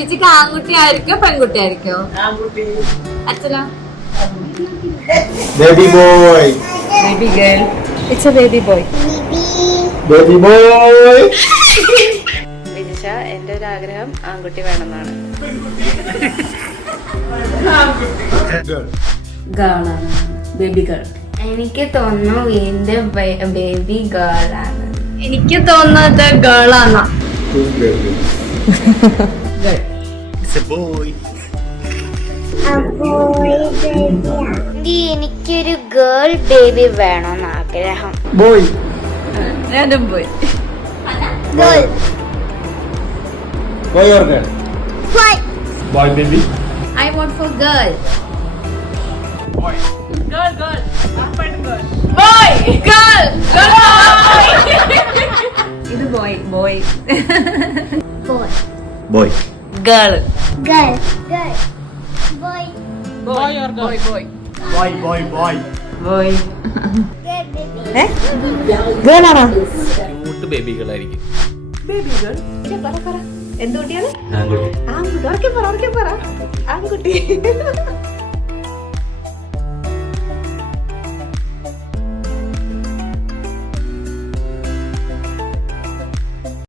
ചേച്ചിക്ക് ആൺകുട്ടി ആയിരിക്കോ പെൺകുട്ടി ആയിരിക്കോ? അച്ഛനോ? Baby boy. Baby girl. It's a baby boy. Baby boy. Vijisha, എന്റെ ഒരു ആഗ്രഹം ആൺകുട്ടി വേണമെന്നാണ്. ഗേളാണ്. Baby girl. എനിക്ക് തോന്നുന്നു വീണ്ടും ബേബി ഗേൾ ആണ്. എനിക്ക് തോന്നുന്നത് ഗേൾ ആണ്. എനിക്കൊരു ഗേൾ ബേബി വേണമെന്ന് ആഗ്രഹം. ബോയ്. ഞാനും പോയി. Girl. Boy or girl? Boy baby. I want for girl. Boy. Girl. Boy. Girl. ഇത് boy. Boy. Boy. Girl. Girl. Boy. Boy or girl? Boy. Boy. Boy. Girl baby. Girl ആണോ? Cute ബേബികളായിരിക്കും. Baby girl. പറ. എന്തുകുട്ടിയാണ്? ആൺകുട്ടി. ആൺകുട്ടി. ഉറക്കെ പറ. ആൺകുട്ടി.